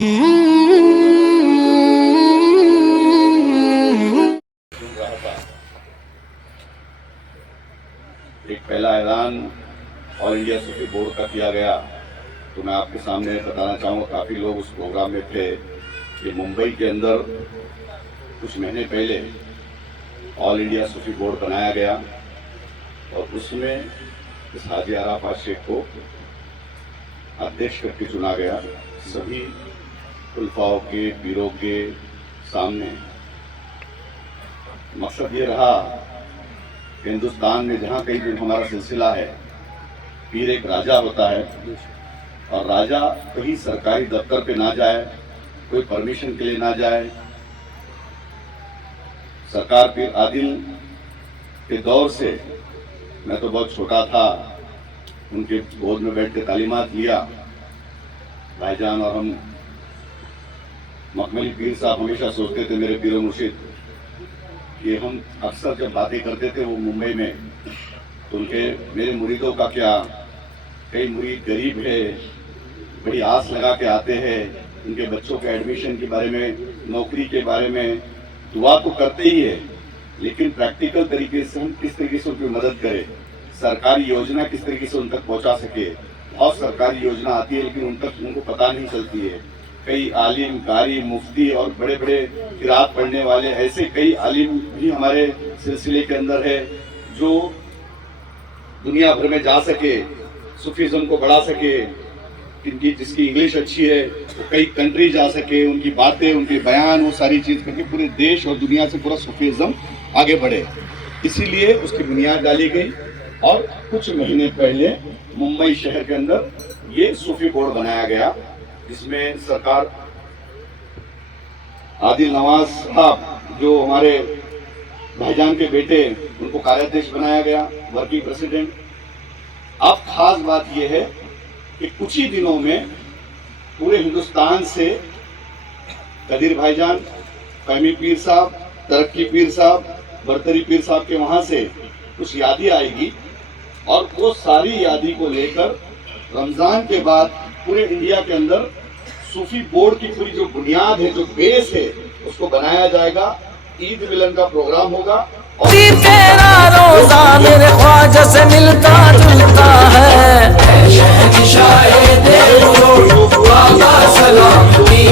एक पहला ऐलान ऑल इंडिया सूफी बोर्ड का किया गया, तो मैं आपके सामने बताना चाहूँगा, काफ़ी लोग उस प्रोग्राम में थे कि मुंबई के अंदर कुछ महीने पहले ऑल इंडिया सूफी बोर्ड बनाया गया और उसमें इस हाजी अराफात शेख को अध्यक्ष करके चुना गया। सभी खुलफाओं के पीरों के सामने मकसद ये रहा कि हिंदुस्तान में जहाँ कहीं भी हमारा सिलसिला है, पीर एक राजा होता है और राजा कहीं सरकारी दफ्तर पे ना जाए, कोई परमिशन के लिए ना जाए। सरकार पीर आदिल के दौर से मैं तो बहुत छोटा था, उनके गोद में बैठ के तालीमात लिया। भाईजान और हम मखमली पीर साहब हमेशा सोचते थे, मेरे पीर मुर्शिद, कि हम अक्सर जब बातें करते थे वो मुंबई में, तो उनके मेरे मुरीदों का क्या, कई मुरीद गरीब है, बड़ी आस लगा के आते हैं, उनके बच्चों के एडमिशन के बारे में, नौकरी के बारे में दुआ तो करते ही है, लेकिन प्रैक्टिकल तरीके से हम किस तरीके से उनकी मदद करें, सरकारी योजना किस तरीके से उन तक पहुंचा सके। बहुत सरकारी योजना आती है लेकिन उन तक उनको पता नहीं चलती है। कई आलिम, कारी, मुफ्ती और बड़े बड़े किरात पढ़ने वाले ऐसे कई आलिम भी हमारे सिलसिले के अंदर है जो दुनिया भर में जा सके, सूफीज़्म को बढ़ा सके, जिसकी इंग्लिश अच्छी है वो कई कंट्री जा सके, उनकी बातें, उनके बयान, वो सारी चीज़ करके पूरे देश और दुनिया से पूरा सूफीज़्म आगे बढ़े। इसीलिए उसकी बुनियाद डाली गई और कुछ महीने पहले मुंबई शहर के अंदर ये सूफी बोर्ड बनाया गया, जिसमें सरकार आदिल नवाज साहब जो हमारे भाईजान के बेटे, उनको कार्याध्यक्ष बनाया गया, वर्किंग प्रेसिडेंट। अब खास बात यह है कि कुछ ही दिनों में पूरे हिंदुस्तान से कदीर भाईजान, फहमी पीर साहब, तरक्की पीर साहब, बरतरी पीर साहब के वहां से कुछ यादी आएगी और वो सारी यादी को लेकर रमजान के बाद पूरे इंडिया के अंदर सूफी बोर्ड की पूरी जो बुनियाद है, जो बेस है, उसको बनाया जाएगा। ईद मिलन का प्रोग्राम होगा। तेरा रोजा मेरे ख्वाजा से मिलता जुलता है, शहंशाहे दिल बाबा सलामती,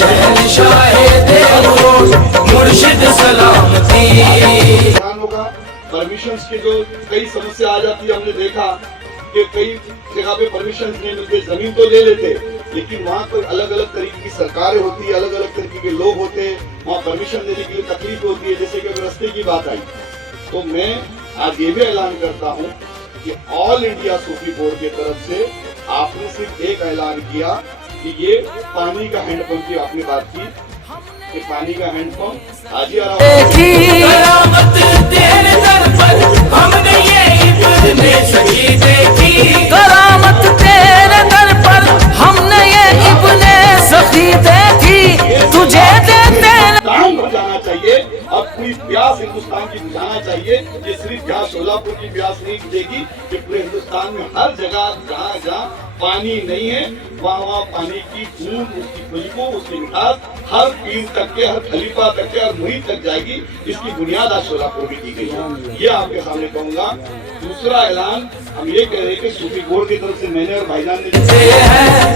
शहंशाहे दिल मुर्शिद सलामती। होगा परमिशन की जो कई समस्या आ जाती है, हमने देखा कि कई जगह पे परमिशन नहीं मिलते, जमीन तो ले लेते लेकिन वहाँ कोई अलग अलग तरीके की सरकारें होती है, अलग अलग तरीके के लोग होते हैं, वहाँ परमिशन देने के लिए तकलीफ होती है। जैसे कि रास्ते की बात आई, तो मैं आज ये भी ऐलान करता हूँ कि ऑल इंडिया सूफी बोर्ड की तरफ से आपने सिर्फ एक ऐलान किया कि ये पानी का हैंडपंप की आपने बात की कि पानी का हैंडपंप हाजी करामत तेरे दर पर हमने ये इब्ने सखी देखी, तुझे देते काम हो जाना चाहिए। अब पूरी प्यास हिंदुस्तान की बुझाना चाहिए। ये सिर्फ यहाँ शोलापुर की प्यास नहीं बुझेगी, कि पूरे हिंदुस्तान में हर जगह जहाँ जहाँ पानी नहीं है वहाँ पानी की बूंद, उसकी खुशबू, उसकी मिठास हर पीर तक के, हर खलीफा तक के, हर मुरीद तक जाएगी। इसकी बुनियाद आज शोलापुर में की गई है। ये आपके सामने कहूँगा। दूसरा ऐलान हम ये कह रहे हैं कि सूफी बोर्ड की तरफ से मैंने और भाईजान ने,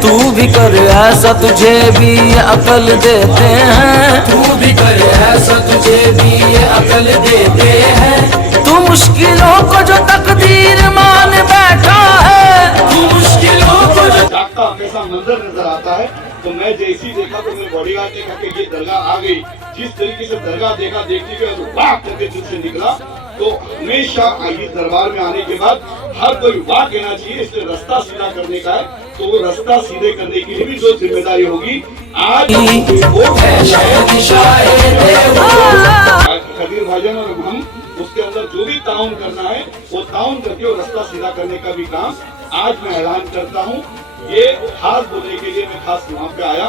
तू भी कर ऐसा तुझे भी अकल देते हैं, तू भी कर ऐसा तुझे भी अकल देते हैं, तू मुश्किलों को जो तकदीर मान बैठा है, तू मुश्किलों को जो जागता कैसा मंजर नजर आता है। तो मैं जैसे ही देखा तो मेरे बॉडीगार्ड ने कहा कि ये दरगाह आ गई। जिस तरीके से दरगाह देखा, देखने के बाद वाह करके दिल से निकला। तो हमेशा इस दरबार में आने के बाद हर कोई वाह कहना चाहिए, इसलिए रास्ता सीधा करने का है। तो वो रास्ता सीधे करने की भी जो जिम्मेदारी होगी आज कदीर भाईजान और हम, उसके अंदर जो भी ताउन करना है वो ताउन करके वो रास्ता सीधा करने का भी काम आज मैं ऐलान करता हूँ। ये खास बोलने के लिए मैं खास वहाँ पे आया।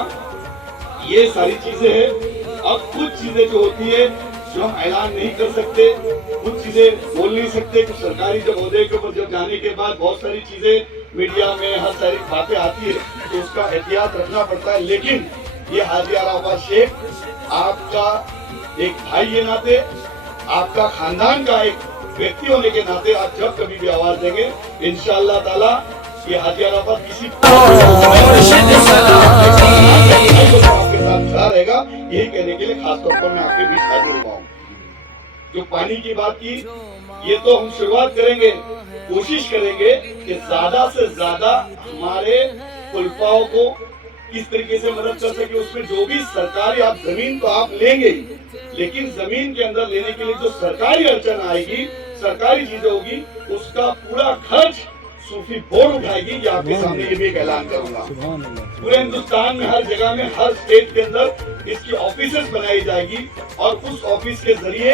ये सारी चीजें हैं। अब कुछ चीजें जो होती है जो हम ऐलान नहीं कर सकते, कुछ चीजें बोल नहीं सकते, कुछ सरकारी जब ओहदे के ऊपर जब जाने के बाद बहुत सारी चीजें मीडिया में हर सारी बातें आती है तो उसका एहतियात रखना पड़ता है। लेकिन ये हाजी अरफात शेख आपका एक भाई के नाते, आपका खानदान का एक व्यक्ति होने के नाते आप जब कभी भी आवाज देंगे इंशाअल्लाह ताला ये हाजी अरफात किसी आपके साथ खड़ा रहेगा। यही कहने के लिए खासतौर पर मैं आपके बीच हाजिर हुआ हूँ। जो पानी की बात की, ये तो हम शुरुआत करेंगे, कोशिश करेंगे कि ज्यादा से ज्यादा हमारे खुलफाओं को किस तरीके से मदद कर सके। उसमें जो भी सरकारी आप जमीन तो आप लेंगे ही, लेकिन जमीन के अंदर लेने के लिए जो सरकारी अड़चन आएगी, सरकारी चीजें होगी, उसका पूरा खर्च सूफी बोर्ड उठाएगी। ये आपके सामने ये भी एक ऐलान करूंगा। पूरे हिंदुस्तान में हर जगह में हर स्टेट के अंदर इसकी ऑफिसेस बनाई जाएगी और उस ऑफिस के जरिए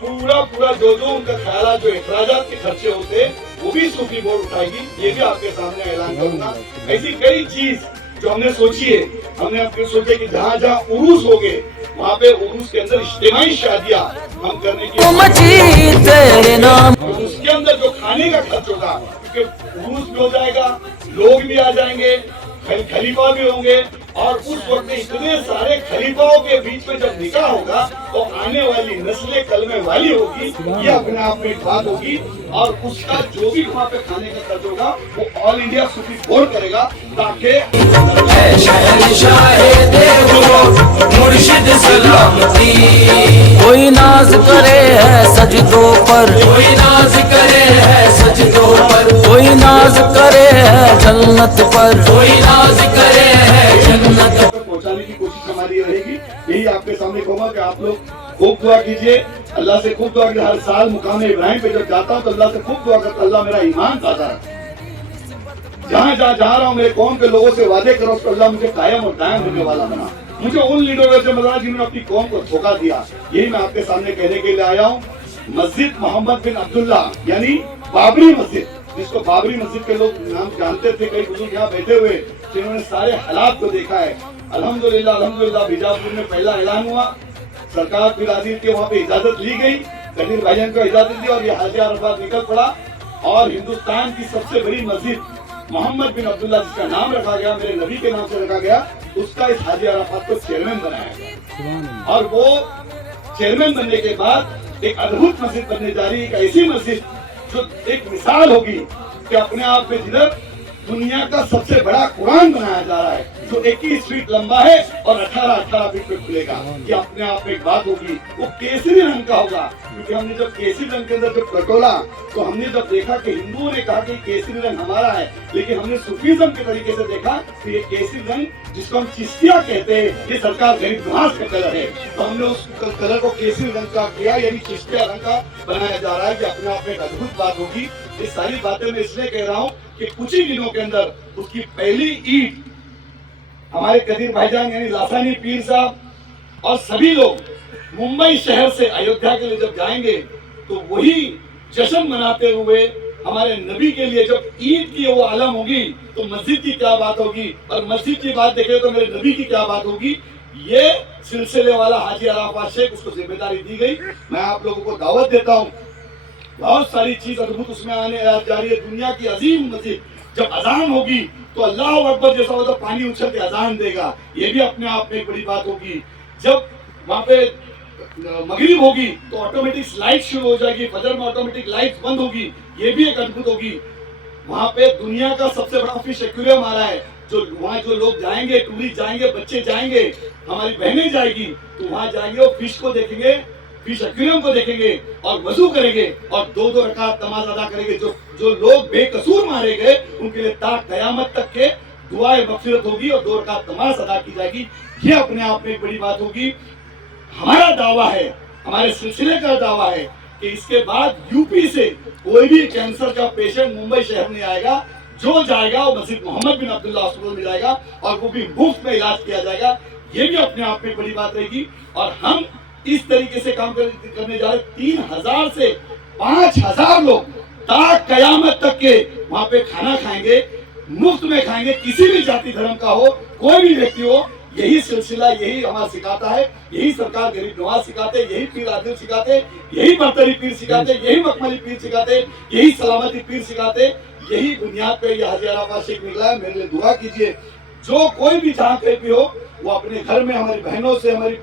पूरा जो उनका ख्याल, जो इखराजात के खर्चे होते हैं वो भी सूफी बोर्ड उठाएगी। ये भी आपके सामने ऐलान करूंगा। ऐसी कई चीज जो हमने सोची है, हमने अपने सोचे कि जहाँ जहाँ उरूस हो गए वहाँ पे उरूस के अंदर इज्तिमाई शादियाँ हम करने की, उसके अंदर जो खाने का खर्च होगा, क्योंकि उरूस भी हो जाएगा, लोग भी आ जाएंगे, खलीफा भी होंगे और उस वक्त में इतने सारे खलीफाओं के बीच में जब निकाह होगा तो आने वाली नस्लें कलमे वाली होगी। ये अपने आप में एक बात होगी और उसका जो भी वहाँ पे खाने का खर्च होगा वो ऑल इंडिया सूफी बोर्ड करेगा, ताकि कोई नाज करे है सजदों पर, कोई नाज करे है सजदों पर, कोई नाज करे है जन्नत पर, कोई नाज करे है जन्नत पर। पहुंचाने की कोशिश हमारी रहेगी। यही आपके सामने कहूँगा कि आप लोग खूब दुआ कीजिए, अल्लाह से खूब दुआ कीजिए। हर साल मुकाम इब्राहिम पे जब जाता हूँ तो अल्लाह से खूब दुआ करता, अल्लाह मेरा ईमान ताज़ा रखे। जहाँ जहाँ जा रहा हूँ मेरे कौम के लोगों से वादे करो तो अल्लाह मुझे कायम और दायम होने वाला बना। मुझे उन लीडरों से मदद जिन्होंने अपनी कौम को धोखा दिया, यही मैं आपके सामने कहने के लिए आया हूँ। मस्जिद मोहम्मद बिन अब्दुल्ला यानी बाबरी मस्जिद, जिसको बाबरी मस्जिद के लोग नाम जानते थे, कई बुजुर्ग यहाँ बैठे हुए जिन्होंने सारे हालात को देखा है। अल्हम्दुलिल्लाह अल्हम्दुलिल्लाह बीजापुर में पहला ऐलान हुआ, सरकार फिर आदिल के वहाँ पे इजाजत ली गई, कदीर भाईजान को इजाजत दी और ये हाजी अरफात निकल पड़ा और हिंदुस्तान की सबसे बड़ी मस्जिद मोहम्मद बिन अब्दुल्ला जिसका नाम रखा गया, मेरे नबी के नाम से रखा गया, उसका इस हाजी अरफात को चेयरमैन बनाया गया। और वो चेयरमैन बनने के बाद एक अद्भुत मस्जिद बनने जा रही है, एक ऐसी मस्जिद जो एक मिसाल होगी कि अपने आप में जिधर दुनिया का सबसे बड़ा कुरान बनाया जा रहा है, जो 21 फीट लंबा है और 18 फीट पे खुलेगा। ये अपने आप में एक बात होगी। वो केसरी रंग का होगा, क्योंकि हमने जब केसरी रंग के अंदर जब टटोला तो हमने जब देखा कि हिंदुओं ने कहा कि केसरी रंग हमारा है, लेकिन हमने सूफीज्म के तरीके से देखा तो ये केसरी रंग जिसको हम चिश्तिया कहते हैं, ये सरकार गरीब नवाज का कलर है, तो हमने उस कलर को केसरी रंग का किया, यानी चिश्तिया रंग का बनाया जा रहा है। कि अपने आप में एक अद्भुत बात होगी। ये सारी बातें मैं इसलिए कह रहा हूँ कि कुछ ही दिनों के अंदर उसकी पहली ईद हमारे कदीर भाईजान यानी लासानी पीर साहब और सभी लोग मुंबई शहर से अयोध्या के लिए जब जाएंगे तो वही जश्न मनाते हुए हमारे नबी के लिए जब ईद की वो आलम होगी तो मस्जिद की क्या बात होगी, और मस्जिद की बात देखें तो मेरे नबी की क्या बात होगी। ये सिलसिले वाला हाजी अरफात शेख, उसको जिम्मेदारी दी गई। मैं आप लोगों को दावत देता हूँ, बहुत सारी चीज अद्भुत उसमें आने जा रही है। दुनिया की अजीम मस्जिद, जब अजान होगी तो अल्लाह अकबर जैसा होता पानी उछल के अजान देगा, ये भी अपने आप में एक बड़ी बात होगी। जब वहाँ पे मगरिब होगी तो ऑटोमेटिक लाइट शुरू हो जाएगी, फजर में ऑटोमेटिक लाइट बंद होगी, ये भी एक अद्भुत होगी। वहाँ पे दुनिया का सबसे बड़ा फिश एक्वेरियम आ रहा है, जो वहाँ जो लोग जाएंगे, टूरिस्ट जाएंगे, बच्चे जाएंगे, हमारी बहनें जाएगी तो वहाँ जाएंगे और फिश को देखेंगे, फिश एक्वेरियम को देखेंगे और वजू करेंगे और 2-2 रकात नमाज अदा करेंगे। जो लोग बेकसूर मारे गए उनके लिए ता कयामत तक के दुआए मगफिरत होगी और 2 रकात नमाज अदा की जाएगी। ये अपने आप में एक बड़ी बात होगी। हमारा दावा है, हमारे सिलसिले का दावा है कि इसके बाद यूपी से कोई भी कैंसर का पेशेंट मुंबई शहर में आएगा, जो जाएगा वो मस्जिद मोहम्मद बिन अब्दुल्ला हॉस्पिटल में जाएगा और वो भी मुफ्त में इलाज किया जाएगा। ये भी अपने आप में बड़ी बात रहेगी। और हम इस तरीके से काम करने जा रहे, 3000 से 5000 लोग ता कयामत तक के वहाँ पे खाना खाएंगे, मुफ्त में खाएंगे, किसी भी जाति धर्म का हो, कोई भी व्यक्ति हो। यही सिलसिला, यही हमारा सिखाता है, यही सरकार गरीब नवाज सिखाते, यही पीर आदिल सिखाते, यही बरतरी पीर सिखाते, यही मखमली पीर सिखाते, यही सलामती पीर सिखाते। यही बुनियाद पे ये हाजी अराफात शेख निकला है। मेरे लिए दुआ कीजिए, जो कोई भी जहाँ कहीं भी हो, वो अपने घर में हमारी बहनों से, हमारी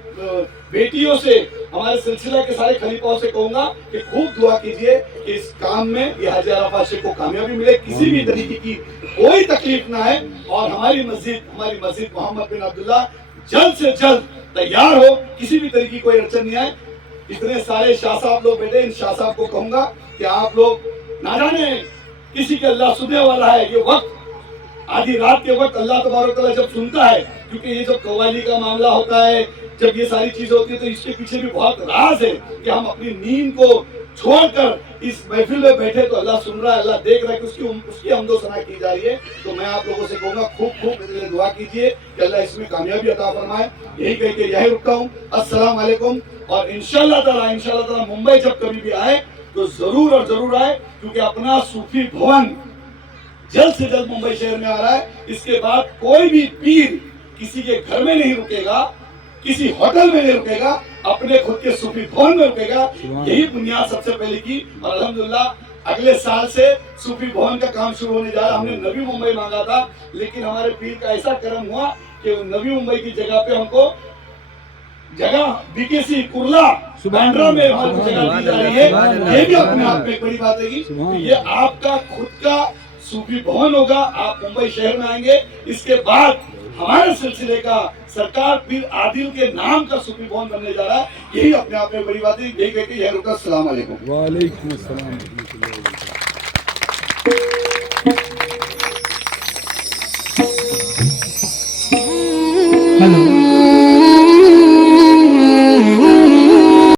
बेटियों से, हमारे सिलसिला के सारे खलीफाओं से कहूंगा कि खूब दुआ कीजिए कि इस काम में ये हाजी अराफात शेख को कामयाबी मिले, किसी भी तरीके की कोई तकलीफ ना है, और हमारी मस्जिद मोहम्मद बिन अब्दुल्ला जल्द से जल्द तैयार हो, किसी भी तरीके की कोई अड़चन नहीं आए। इतने सारे शाह साहब लोग बैठे, इन शाह साहब को कहूंगा कि आप लोग ना जाने किसी के अल्लाह सुनने वाला है, ये वक्त आधी रात के वक्त अल्लाह तबारक तआला जब सुनता है, क्योंकि ये जब कव्वाली का मामला होता है, जब ये सारी चीजें होती है, तो इसके पीछे भी बहुत राज है कि हम अपनी नींद को छोड़कर इस महफिल में बैठे तो अल्लाह सुन रहा है, अल्लाह देख रहा है कि उसकी हमदो सना की जा रही है। तो मैं आप लोगों से कहूंगा खूब मेरे लिए दुआ कीजिए कि अल्लाह इसमें कामयाबी अता फरमाए। यही कह के यही रुकता हूँ। अस्सलाम वालेकुम। और इंशाअल्लाह ताला मुंबई जब कभी भी आए तो जरूर आए, क्योंकि अपना सूफी भवन जल्द से जल्द मुंबई शहर में आ रहा है। इसके बाद कोई भी पीर किसी के घर में नहीं रुकेगा, किसी होटल में नहीं रुकेगा, अपने खुद के सूफी भवन में रुकेगा। यही बुनियाद सबसे पहले की, और अल्हम्दुलिल्लाह अगले साल से सूफी भवन का काम शुरू होने जा रहा है। हमने नवी मुंबई मांगा था, लेकिन हमारे पीर का ऐसा कर्म हुआ कि नवी मुंबई की जगह पे हमको जगह बीकेसी कुर्ला बांद्रा में हमको जगह दी जा रही है। ये भी अपने आप में एक बड़ी बात है कि ये आपका खुद का सूफी भवन होगा। आप मुंबई शहर में आएंगे, इसके बाद हमारे सिलसिले का सरकार पीर आदिल के नाम का सूफी भवन बनने जा रहा है। यही अपने आप में बड़ी बात है। यही कहकर यह रुका। अस्सलाम वालेकुम। वालेकुम अस्सलाम।